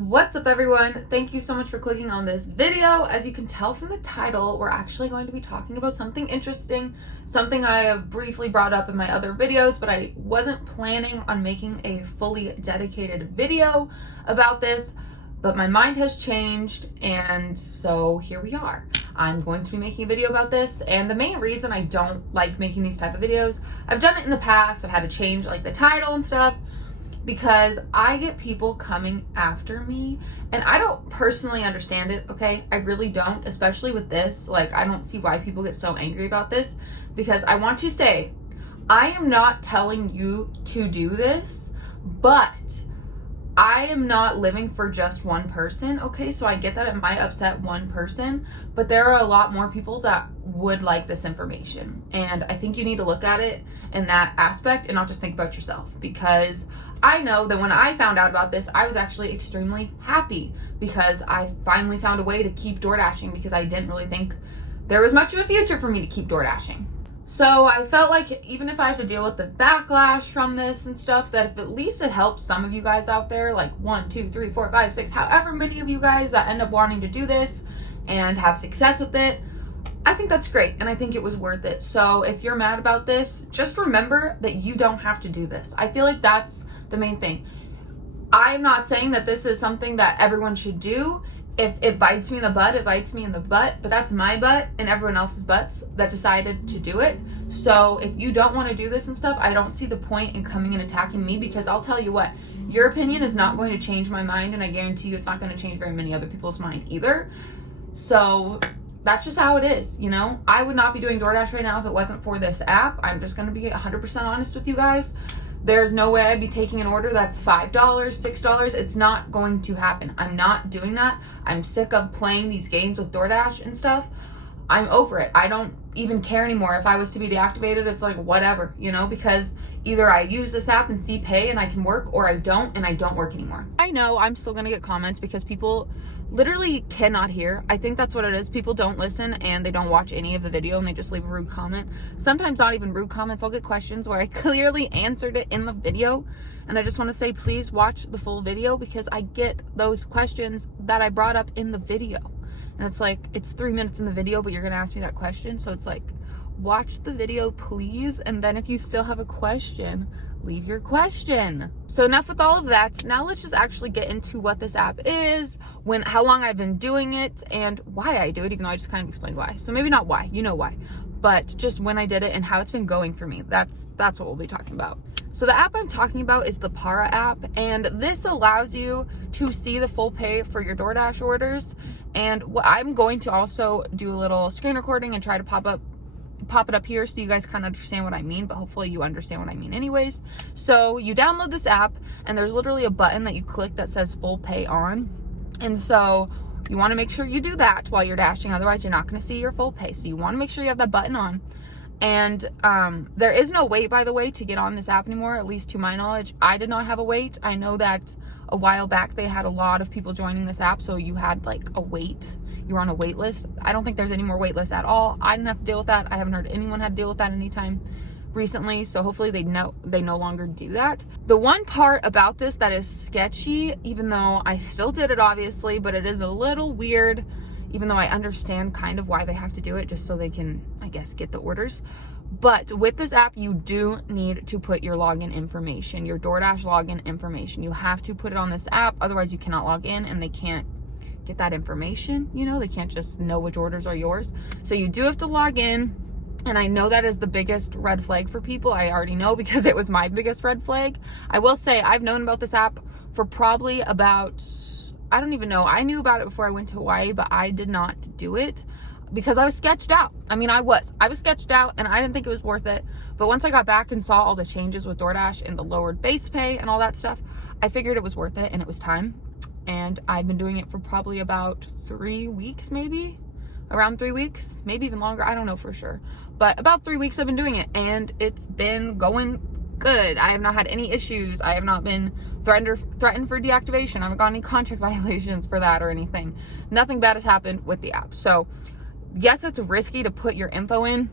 What's up, everyone? Thank you so much for clicking on this video. As you can tell from the title, we're actually going to be talking about something interesting, something I have briefly brought up in my other videos, but I wasn't planning on making a fully dedicated video about this, but my mind has changed, and so here we are. I'm going to be making a video about this, and the main reason I don't like making these type of videos, I've done it in the past, I've had to change like the title and stuff, because I get people coming after me and I don't personally understand it, okay? I really don't, especially with this. Like, I don't see why people get so angry about this, because I want to say, I am not telling you to do this, but I am not living for just one person, okay? So I get that it might upset one person, but there are a lot more people that would like this information. And I think you need to look at it in that aspect and not just think about yourself, because I know that when I found out about this, I was actually extremely happy because I finally found a way to keep DoorDashing, because I didn't really think there was much of a future for me to keep DoorDashing. So I felt like even if I have to deal with the backlash from this and stuff, that if at least it helps some of you guys out there, like 1, 2, 3, 4, 5, 6, however many of you guys that end up wanting to do this and have success with it, I think that's great, and I think it was worth it. So if you're mad about this, just remember that you don't have to do this. I feel like that's the main thing. I'm not saying that this is something that everyone should do. If it bites me in the butt, it bites me in the butt, but that's my butt and everyone else's butts that decided to do it. So if you don't want to do this and stuff, I don't see the point in coming and attacking me, because I'll tell you what, your opinion is not going to change my mind, and I guarantee you it's not going to change very many other people's mind either. So that's just how it is, you know? I would not be doing DoorDash right now if it wasn't for this app. I'm just going to be 100% honest with you guys. There's no way I'd be taking an order that's $5, $6. It's not going to happen. I'm not doing that. I'm sick of playing these games with DoorDash and stuff. I'm over it. I don't even care anymore. If I was to be deactivated, it's like whatever, you know, because either I use this app and see pay and I can work, or I don't and I don't work anymore. I know I'm still going to get comments because people literally cannot hear. I think that's what it is. People don't listen and they don't watch any of the video and they just leave a rude comment. Sometimes not even rude comments. I'll get questions where I clearly answered it in the video, and I just want to say, please watch the full video, because I get those questions that I brought up in the video. And it's like, it's 3 minutes in the video, but you're going to ask me that question. So it's like, watch the video, please. And then if you still have a question, leave your question. So enough with all of that. Now let's just actually get into what this app is, how long I've been doing it, and why I do it, even though I just kind of explained why. So maybe not why, you know why, but just when I did it and how it's been going for me. That's what we'll be talking about. So the app I'm talking about is the Para app, and this allows you to see the full pay for your DoorDash orders. And I'm going to also do a little screen recording and try to pop it up here so you guys kind of understand what I mean, but hopefully you understand what I mean anyways. So you download this app, and there's literally a button that you click that says full pay on. And so you want to make sure you do that while you're dashing, otherwise you're not going to see your full pay. So you want to make sure you have that button on. And there is no wait, by the way, to get on this app anymore, at least to my knowledge. I did not have a wait. I know that a while back they had a lot of people joining this app, so you had like a wait. You were on a wait list. I don't think there's any more wait lists at all. I didn't have to deal with that. I haven't heard anyone had to deal with that anytime recently, so hopefully they no longer do that. The one part about this that is sketchy, even though I still did it obviously, but it is a little weird, even though I understand kind of why they have to do it, just so they can, I guess, get the orders. But with this app, you do need to put your login information, your DoorDash login information. You have to put it on this app, otherwise you cannot log in and they can't get that information. You know, they can't just know which orders are yours. So you do have to log in, and I know that is the biggest red flag for people. I already know, because it was my biggest red flag. I will say I've known about this app for probably about, I don't even know. I knew about it before I went to Hawaii, but I did not do it because I was sketched out. I mean, I was sketched out, and I didn't think it was worth it. But once I got back and saw all the changes with DoorDash and the lowered base pay and all that stuff, I figured it was worth it and it was time. And I've been doing it for probably about 3 weeks, maybe around 3 weeks, maybe even longer. I don't know for sure, but about 3 weeks I've been doing it, and it's been going good. I have not had any issues. I have not been threatened for deactivation. I haven't got any contract violations for that or anything. Nothing bad has happened with the app. So yes, it's risky to put your info in,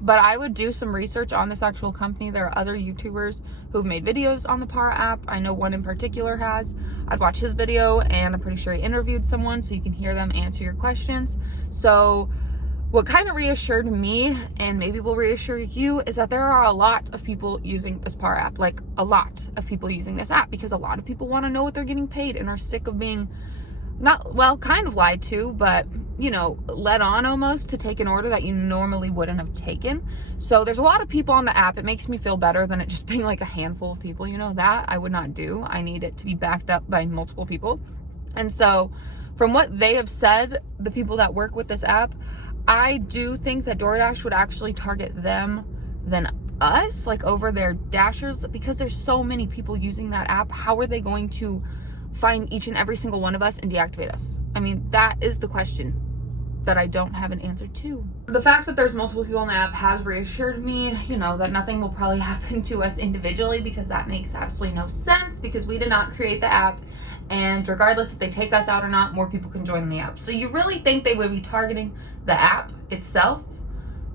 but I would do some research on this actual company. There are other YouTubers who've made videos on the Para app. I know one in particular has. I'd watch his video, and I'm pretty sure he interviewed someone, so you can hear them answer your questions. So what kind of reassured me, and maybe will reassure you, is that there are a lot of people using this PAR app, like a lot of people using this app, because a lot of people want to know what they're getting paid and are sick of being kind of lied to, but led on almost to take an order that you normally wouldn't have taken. So there's a lot of people on the app. It makes me feel better than it just being like a handful of people. That I would not do. I need it to be backed up by multiple people. And so from what they have said, the people that work with this app, I do think that DoorDash would actually target them than us, like over their dashers, because there's so many people using that app. How are they going to find each and every single one of us and deactivate us? I mean, that is the question that I don't have an answer to. The fact that there's multiple people on the app has reassured me, that nothing will probably happen to us individually, because that makes absolutely no sense, because we did not create the app. And regardless if they take us out or not, more people can join the app. So you really think they would be targeting the app itself?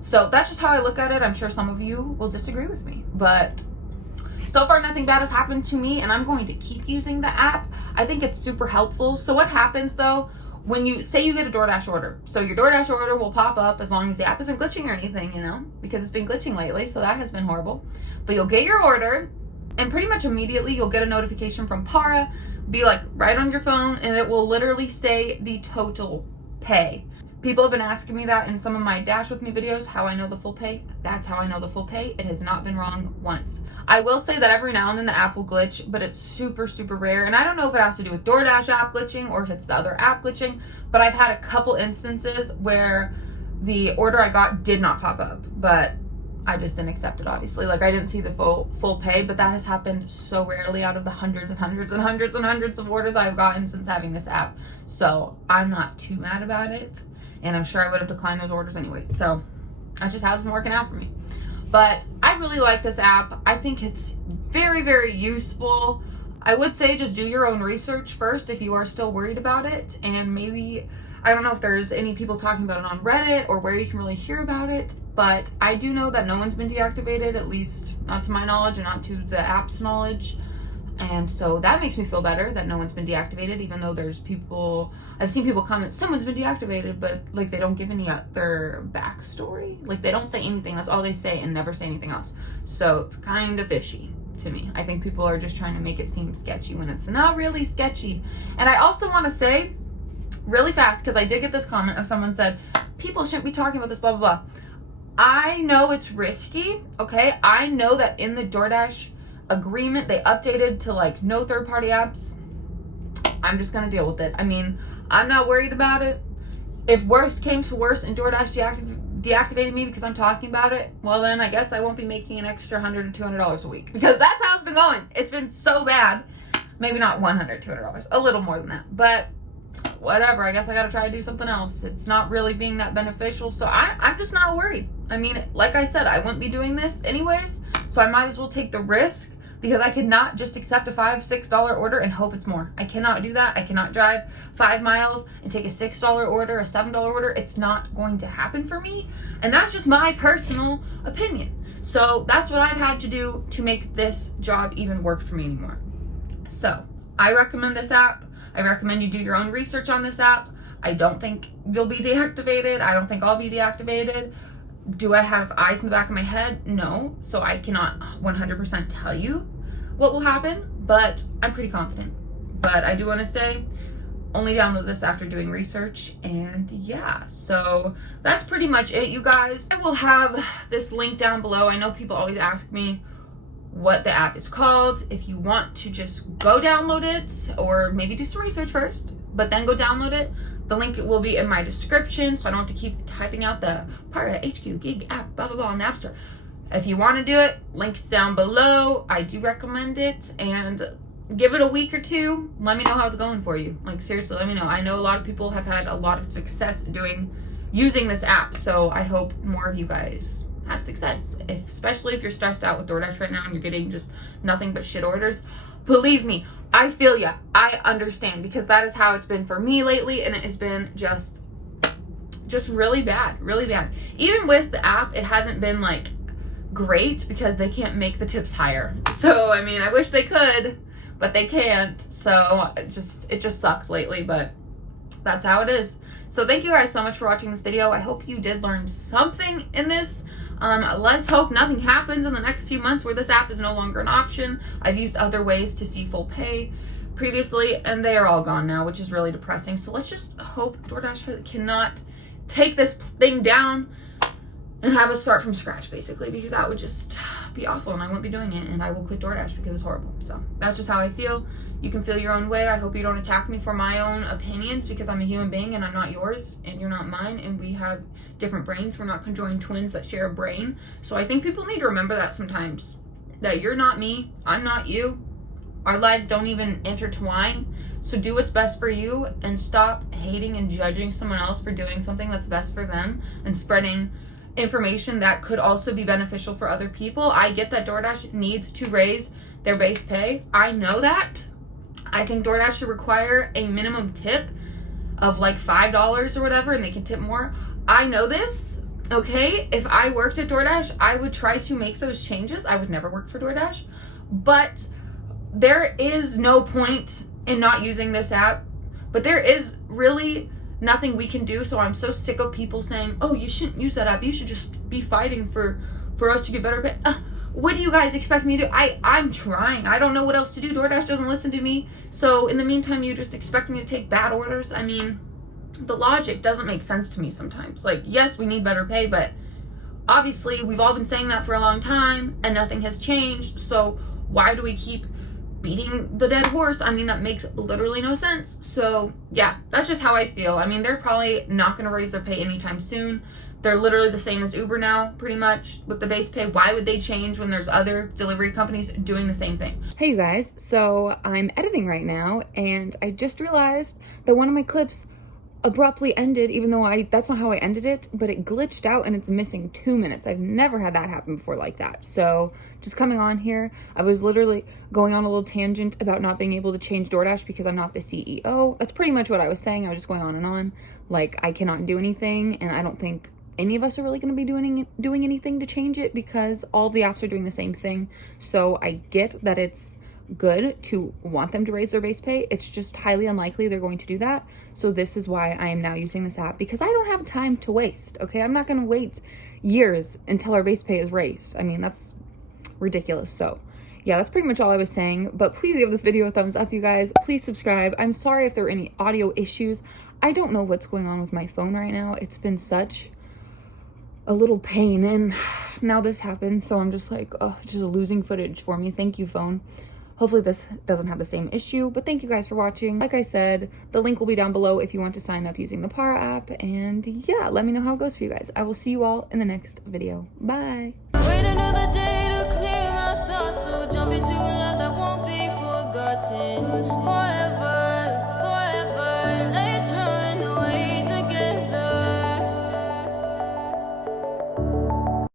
So that's just how I look at it. I'm sure some of you will disagree with me, but so far nothing bad has happened to me, and I'm going to keep using the app. I think it's super helpful. So what happens though, when you say you get a DoorDash order, so your DoorDash order will pop up as long as the app isn't glitching or anything, because it's been glitching lately, so that has been horrible. But you'll get your order, and pretty much immediately you'll get a notification from PAR, be like right on your phone, and it will literally say the total pay. People have been asking me that in some of my Dash With Me videos, how I know the full pay. That's how I know the full pay. It has not been wrong once. I will say that every now and then the app will glitch, but it's super, super rare. And I don't know if it has to do with DoorDash app glitching or if it's the other app glitching, but I've had a couple instances where the order I got did not pop up, but I just didn't accept it, obviously. Like, I didn't see the full pay, but that has happened so rarely out of the hundreds and hundreds and hundreds and hundreds of orders I've gotten since having this app. So I'm not too mad about it. And I'm sure I would have declined those orders anyway. So that just has been working out for me. But I really like this app. I think it's very, very useful. I would say just do your own research first if you are still worried about it. And maybe, I don't know if there's any people talking about it on Reddit or where you can really hear about it. But I do know that no one's been deactivated, at least not to my knowledge and not to the app's knowledge. And so that makes me feel better that no one's been deactivated, even though there's people, I've seen people comment, someone's been deactivated, but like they don't give any other backstory. Like they don't say anything. That's all they say and never say anything else. So it's kind of fishy to me. I think people are just trying to make it seem sketchy when it's not really sketchy. And I also want to say really fast, because I did get this comment of someone said, people shouldn't be talking about this, blah, blah, blah. I know it's risky, okay? I know that in the DoorDash agreement they updated to like no third-party apps. I'm just gonna deal with it. I mean, I'm not worried about it. If worse came to worse and DoorDash deactivated me because I'm talking about it, well then I guess I won't be making an extra $100 or $200 a week, because that's how it's been going. It's been so bad. Maybe not $100, $200, a little more than that, but whatever. I guess I gotta try to do something else. It's not really being that beneficial, so I'm just not worried. I mean, like I said, I wouldn't be doing this anyways, so I might as well take the risk, because I could not just accept a $5, $6 order and hope it's more. I cannot do that. I cannot drive 5 miles and take a $6 order, a $7 order. It's not going to happen for me. And that's just my personal opinion. So that's what I've had to do to make this job even work for me anymore. So I recommend this app. I recommend you do your own research on this app. I don't think you'll be deactivated. I don't think I'll be deactivated. Do I have eyes in the back of my head? No. So I cannot 100% tell you what will happen, but I'm pretty confident. But I do want to say, only download this after doing research. And yeah, so that's pretty much it, you guys. I will have this link down below. I know people always ask me what the app is called. If you want to just go download it, or maybe do some research first, but then go download it, the link will be in my description, so I don't have to keep typing out the PAR HQ gig app, blah, blah, blah, on the App Store. If you want to do it, link's down below. I do recommend it, and give it a week or two. Let me know how it's going for you. Like, seriously, let me know. I know a lot of people have had a lot of success using this app, so I hope more of you guys have success, especially if you're stressed out with DoorDash right now and you're getting just nothing but shit orders. Believe me, I feel ya. I understand, because that is how it's been for me lately, and it has been just really bad, really bad. Even with the app, it hasn't been like great, because they can't make the tips higher. So I mean, I wish they could, but they can't. So it just sucks lately, but that's how it is. So thank you guys so much for watching this video. I hope you did learn something in this. Let's hope nothing happens in the next few months where this app is no longer an option. I've used other ways to see full pay previously, and they are all gone now, which is really depressing. So let's just hope DoorDash cannot take this thing down and have us start from scratch, basically, because that would just be awful, and I won't be doing it, and I will quit DoorDash because it's horrible. So that's just how I feel. You can feel your own way. I hope you don't attack me for my own opinions, because I'm a human being and I'm not yours and you're not mine, and we have different brains. We're not conjoined twins that share a brain. So I think people need to remember that sometimes, that you're not me, I'm not you. Our lives don't even intertwine. So do what's best for you and stop hating and judging someone else for doing something that's best for them and spreading information that could also be beneficial for other people. I get that DoorDash needs to raise their base pay. I know that. I think DoorDash should require a minimum tip of like $5 or whatever, and they can tip more. I know this, okay? If I worked at DoorDash, I would try to make those changes. I would never work for DoorDash, but there is no point in not using this app. But there is really nothing we can do. So I'm so sick of people saying, oh, you shouldn't use that app. You should just be fighting for us to get better pay. What do you guys expect me to do? I'm trying. I don't know what else to do. DoorDash doesn't listen to me. So in the meantime, you just expect me to take bad orders? I mean, the logic doesn't make sense to me sometimes. Like, yes, we need better pay, but obviously we've all been saying that for a long time and nothing has changed. So why do we keep beating the dead horse? I mean, that makes literally no sense. So yeah, that's just how I feel. I mean, they're probably not going to raise their pay anytime soon. They're literally the same as Uber now, pretty much, with the base pay. Why would they change when there's other delivery companies doing the same thing? Hey you guys, so I'm editing right now and I just realized that one of my clips abruptly ended, even though that's not how I ended it, but it glitched out and it's missing 2 minutes. I've never had that happen before like that. So just coming on here, I was literally going on a little tangent about not being able to change DoorDash because I'm not the CEO. That's pretty much what I was saying. I was just going on and on. Like, I cannot do anything, and I don't think any of us are really going to be doing anything to change it because all the apps are doing the same thing. So I get that it's good to want them to raise their base pay. It's just highly unlikely they're going to do that. So this is why I am now using this app, because I don't have time to waste. Okay, I'm not going to wait years until our base pay is raised. I mean, that's ridiculous. So yeah, that's pretty much all I was saying. But please give this video a thumbs up, you guys. Please subscribe. I'm sorry if there were any audio issues. I don't know what's going on with my phone right now. It's been such a little pain, and now this happens, so I'm just like, oh, just losing footage for me. Thank you, phone. Hopefully this doesn't have the same issue, but thank you guys for watching. Like I said, the link will be down below if you want to sign up using the Para app, and yeah, let me know how it goes for you guys. I will see you all in the next video. Bye. Wait another day.